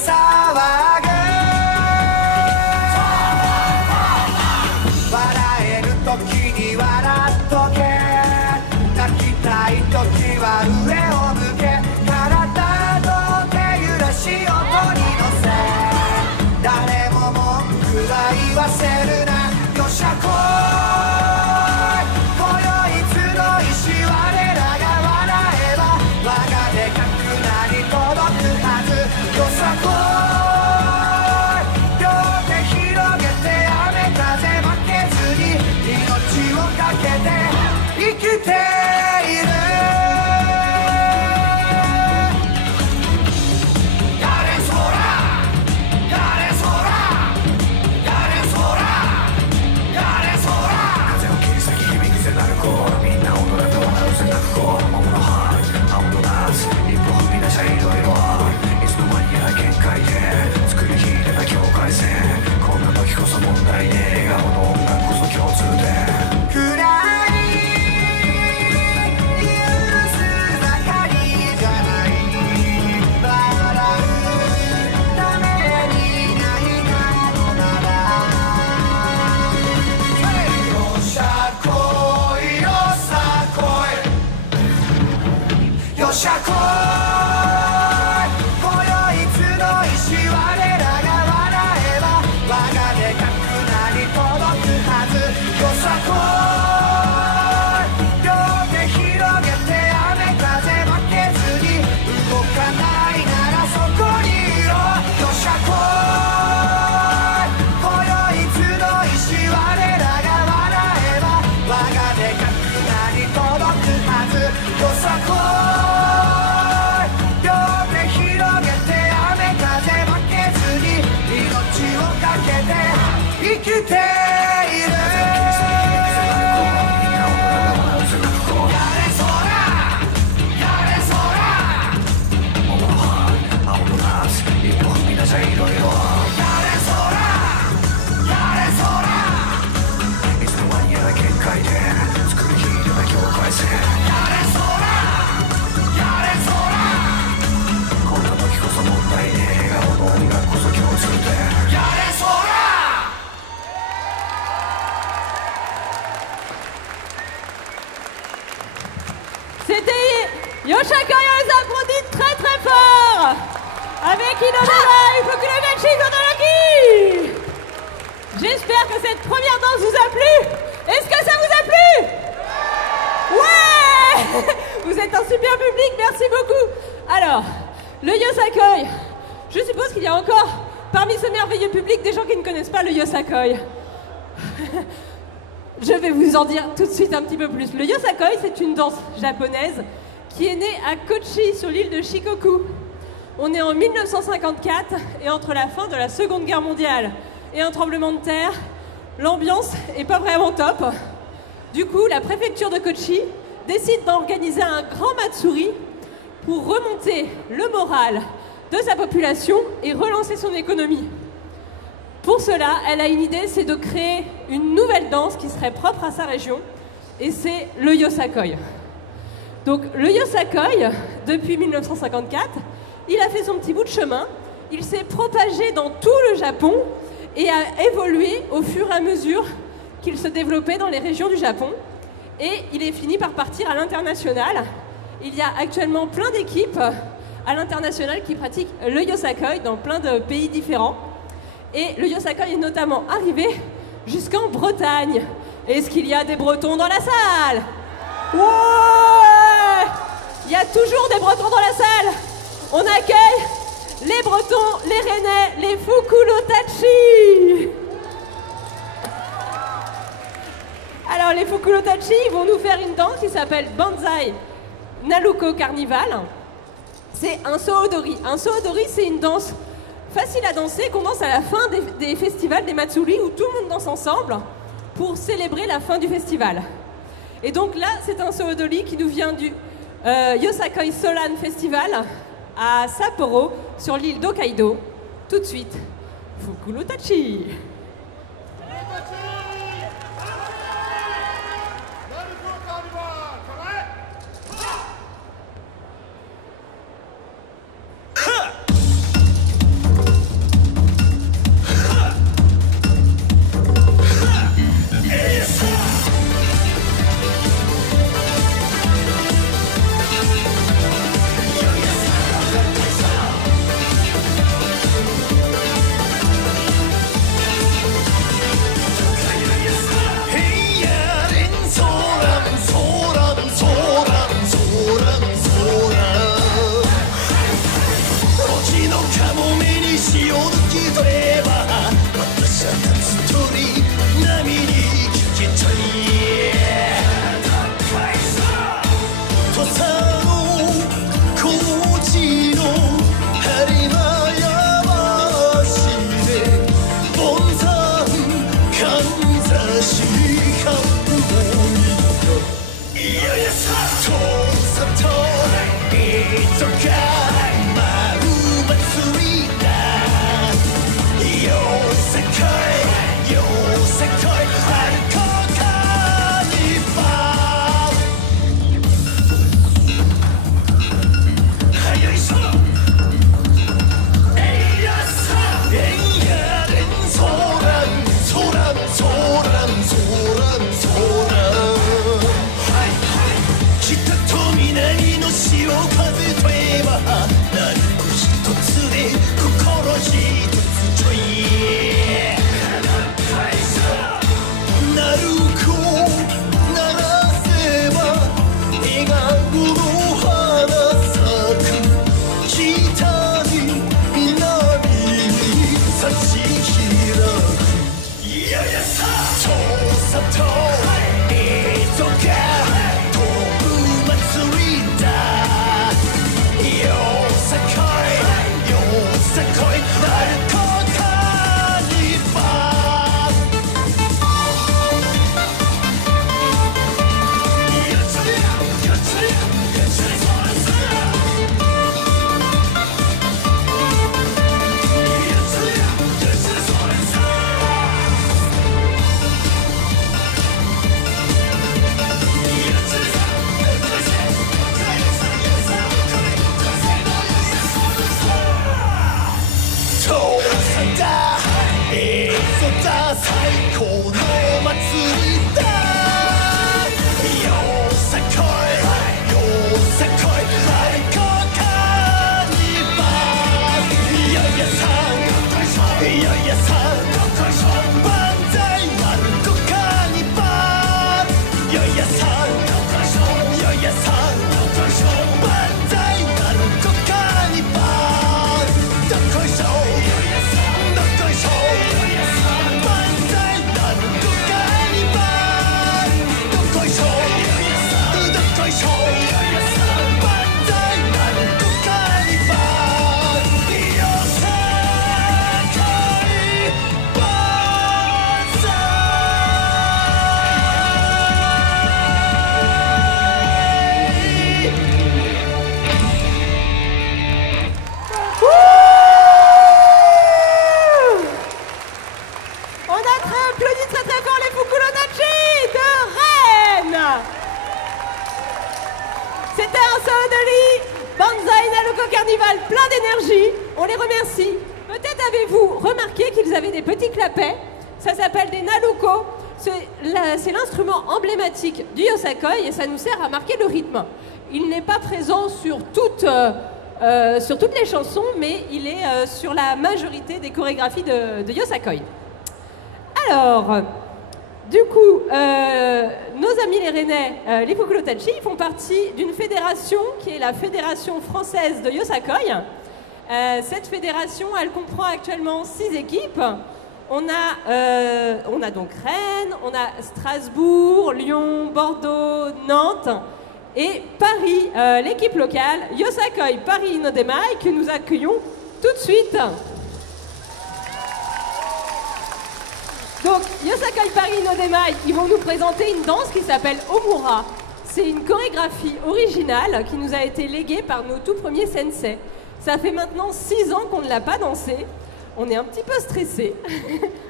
騒ぐ笑える時に笑っとけ泣きたい時は上を向け体と手揺らし音に乗せ誰も文句は言わせるなよっしゃこい今宵集いし我らが笑えば我がでかくなり届くはずよっしゃこい両手広げて雨風負けずに命をかけて生きているこんな時こそ問題ね笑顔の音楽こそ共通点暗いニュースばかりじゃない笑うためにないのならよっしゃ来いよさ来いよっしゃ来い今宵集いし我らが我がでかくなり届くはずよさこい両手広げて雨風負けずに動かないならそこにいろよっしゃこい今宵集いし我らが笑えば我がでかくなり届くはずよさこい両手広げて雨風負けずに命をかけて生きているYoshakoi, on les applaudit très très fort. Avec Inomura et Fukurogachi Todoroki. J'espère que cette première danse vous a plu. Est-ce que ça vous a plu? Ouais. Vous êtes un super public, merci beaucoup. Alors, le Yosakoi, je suppose qu'il y a encore parmi ce merveilleux public des gens qui ne connaissent pas le Yosakoi. Je vais vous en dire tout de suite un petit peu plus. Le Yosakoi, c'est une danse japonaise qui est née à Kochi, sur l'île de Shikoku. On est en 1954, et entre la fin de la Seconde Guerre mondiale et un tremblement de terre, l'ambiance est pas vraiment top. Du coup, la préfecture de Kochi décide d'organiser un grand Matsuri pour remonter le moral de sa population et relancer son économie. Pour cela, elle a une idée, c'est de créer une nouvelle danse qui serait propre à sa région, et c'est le Yosakoi. Donc le Yosakoi, depuis 1954, il a fait son petit bout de chemin, il s'est propagé dans tout le Japon et a évolué au fur et à mesure qu'il se développait dans les régions du Japon. Et il est fini par partir à l'international. Il y a actuellement plein d'équipes à l'international qui pratiquent le Yosakoi dans plein de pays différents. Et le Yosakoi est notamment arrivé jusqu'en Bretagne. Est-ce qu'il y a des Bretons dans la salle? Ouais! Il y a toujours des Bretons dans la salle. On accueille les Bretons, les Rennais, les Fukulotachi. Alors les Fukulotachi vont nous faire une danse qui s'appelle Banzai Naruko Carnival. C'est un soodori. Un soodori, c'est une danse facile à danser qu'on danse à la fin des festivals, des Matsuri, où tout le monde danse ensemble pour célébrer la fin du festival. Et donc là, c'est un soodori qui nous vient du Yosakoi Solan Festival à Sapporo, sur l'île d'Hokkaido. Tout de suite, Fukulotachi. Finally, Banzai Naruko Carnival, plein d'énergie. On les remercie. Peut-être avez-vous remarqué qu'ils avaient des petits clapets. Ça s'appelle des Naruko. C'est l'instrument emblématique du Yosakoi et ça nous sert à marquer le rythme. Il n'est pas présent sur toutes les chansons, mais il est sur la majorité des chorégraphies de Yosakoi. Alors, du coup, nos amis les Rennais, les Fukurotachi, font partie d'une fédération qui est la Fédération française de Yosakoi. Cette fédération, elle comprend actuellement 6 équipes. On a donc Rennes, on a Strasbourg, Lyon, Bordeaux, Nantes et Paris, l'équipe locale, Yosakoi Paris Inodemai, que nous accueillons tout de suite. Donc, Yosakoi Paris Inodemai, ils vont nous présenter une danse qui s'appelle Omura. C'est une chorégraphie originale qui nous a été léguée par nos tout premiers sensei. Ça fait maintenant 6 ans qu'on ne l'a pas dansée. On est un petit peu stressé,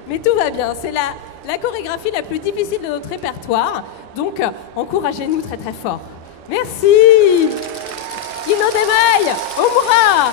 mais tout va bien. C'est la chorégraphie la plus difficile de notre répertoire, donc encouragez-nous très très fort. Merci Inodemai, Omura.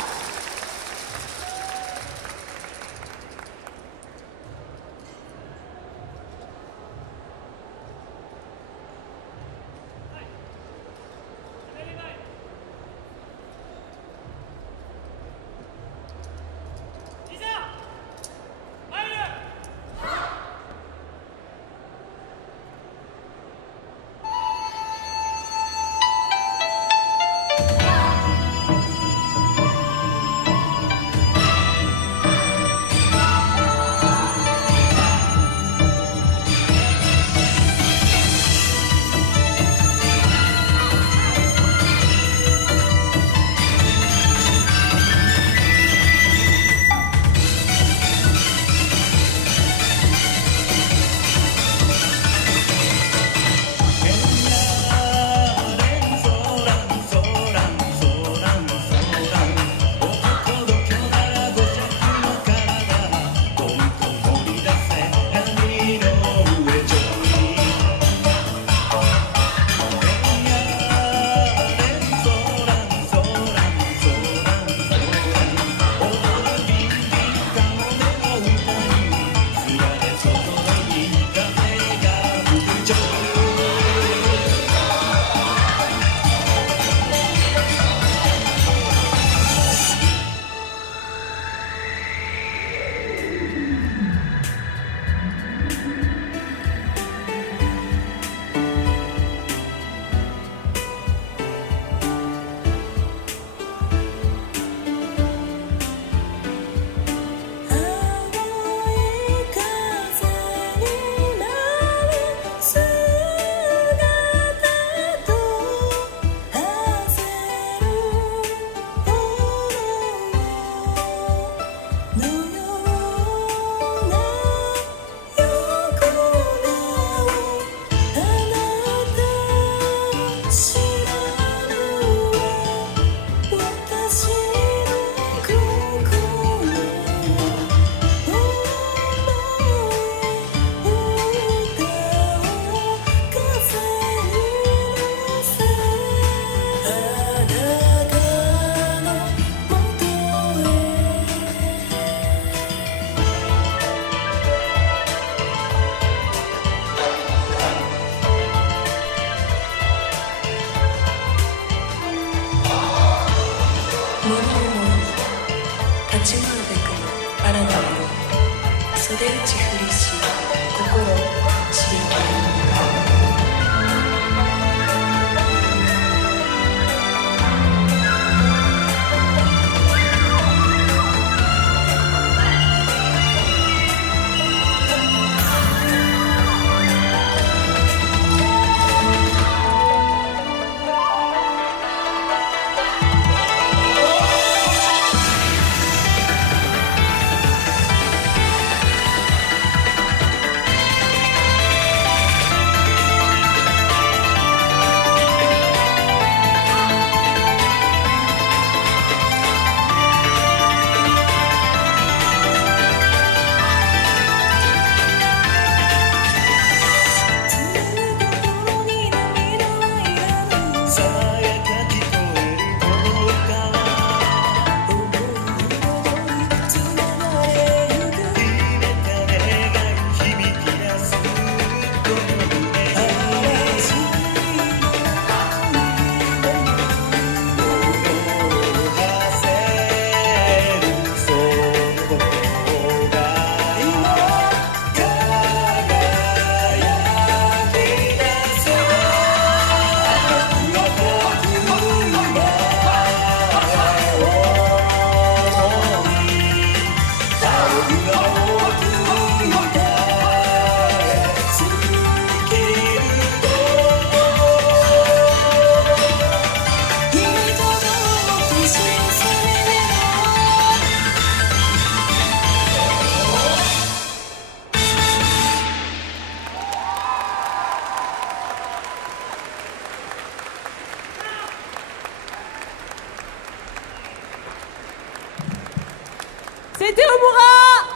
C'était Omura.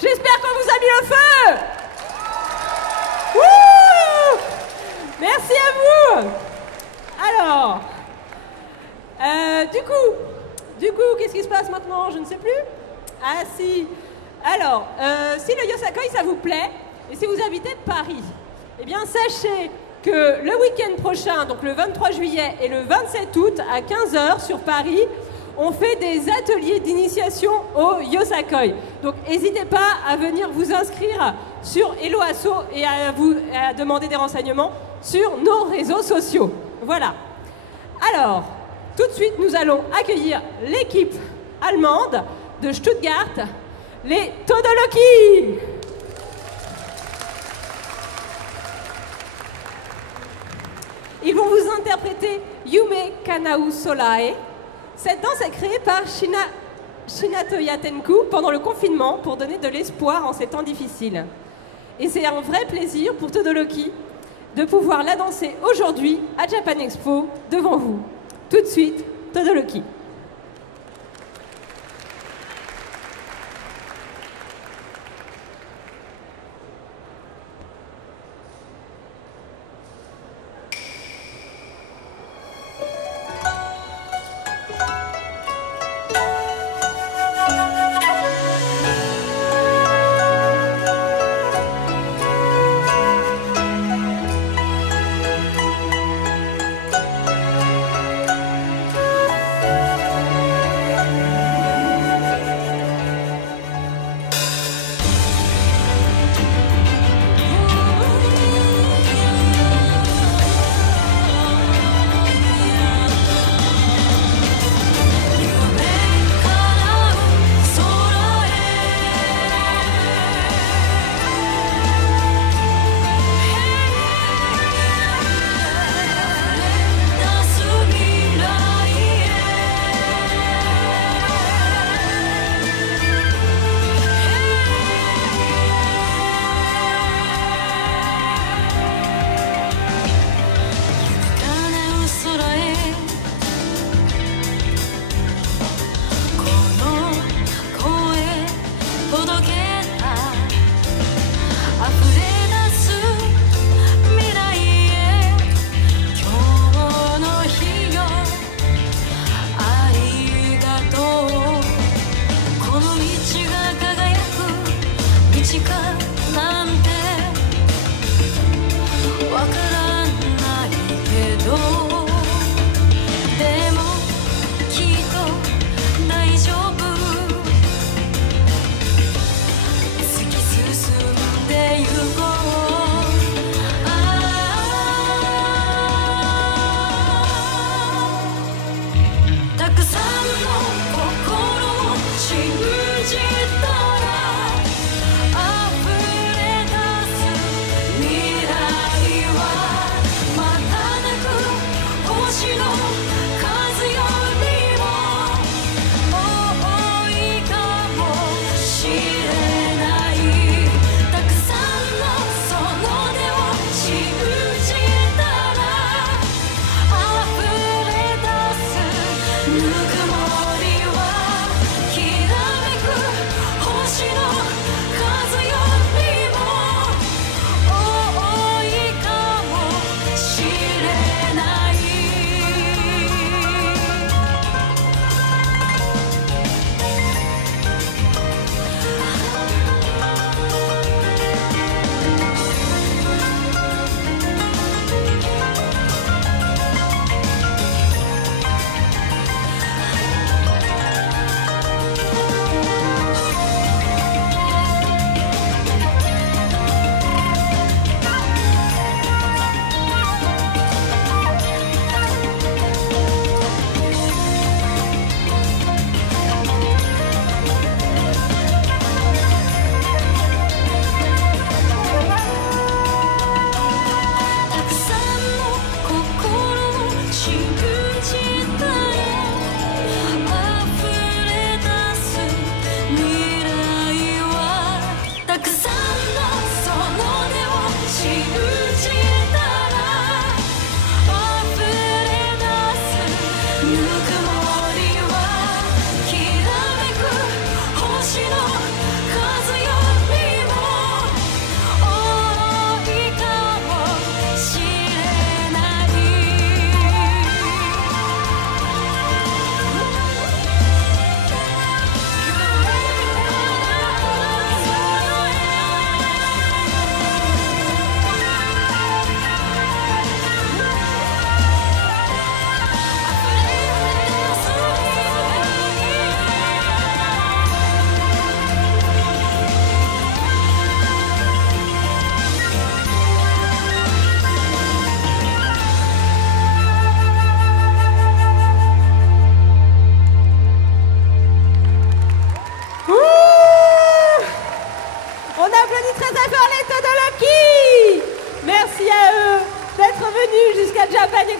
J'espère qu'on vous a mis le feu. Wouh! Merci à vous. Alors, du coup, qu'est-ce qui se passe maintenant? Je ne sais plus. Ah si. Alors, si le Yosakoi ça vous plaît, et si vous habitez Paris, eh bien sachez que le week-end prochain, donc le 23 juillet et le 27 août à 15 h sur Paris, on fait des ateliers d'initiation au Yosakoi. Donc n'hésitez pas à venir vous inscrire sur Hello Asso et à demander des renseignements sur nos réseaux sociaux. Voilà. Alors, tout de suite, nous allons accueillir l'équipe allemande de Stuttgart, les Todoloki. Ils vont vous interpréter Yume Kanau Solae. Cette danse est créée par Shinato Yatenku pendant le confinement pour donner de l'espoir en ces temps difficiles. Et c'est un vrai plaisir pour Todoloki de pouvoir la danser aujourd'hui à Japan Expo devant vous. Tout de suite, Todoloki.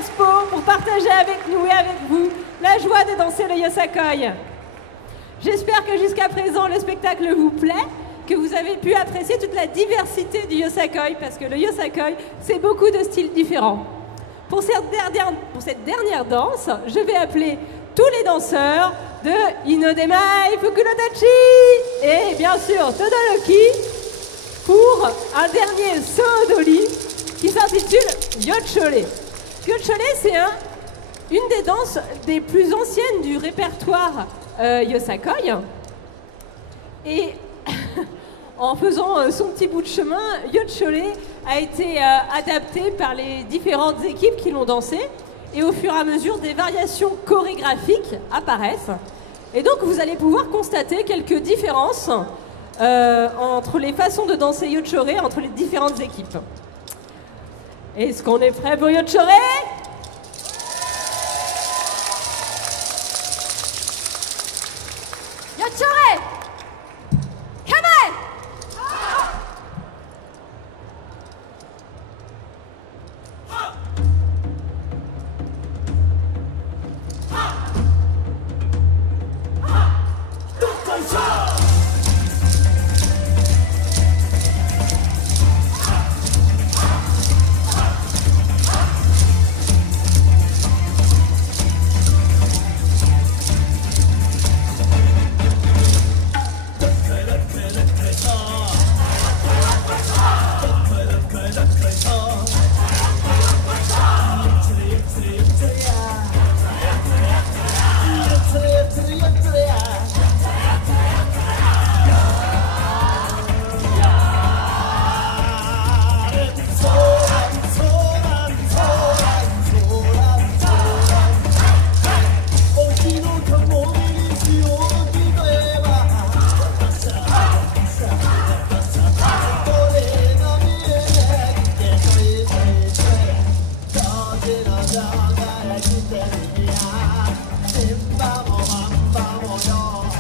Expo pour partager avec nous et avec vous la joie de danser le Yosakoi. J'espère que jusqu'à présent le spectacle vous plaît, que vous avez pu apprécier toute la diversité du Yosakoi, parce que le Yosakoi, c'est beaucoup de styles différents. Pour cette dernière danse, je vais appeler tous les danseurs de Inodemai Fukunodachi et bien sûr Todoroki pour un dernier Soodori qui s'intitule Yochole. Yochole, c'est une des danses des plus anciennes du répertoire Yosakoi. Et en faisant son petit bout de chemin, Yochole a été adapté par les différentes équipes qui l'ont dansé. Et au fur et à mesure, des variations chorégraphiques apparaissent. Et donc, vous allez pouvoir constater quelques différences entre les façons de danser Yochore entre les différentes équipes. Est-ce qu'on est prêt pour Yochore? Yochore! Come on! Vamos, vamos, vamos,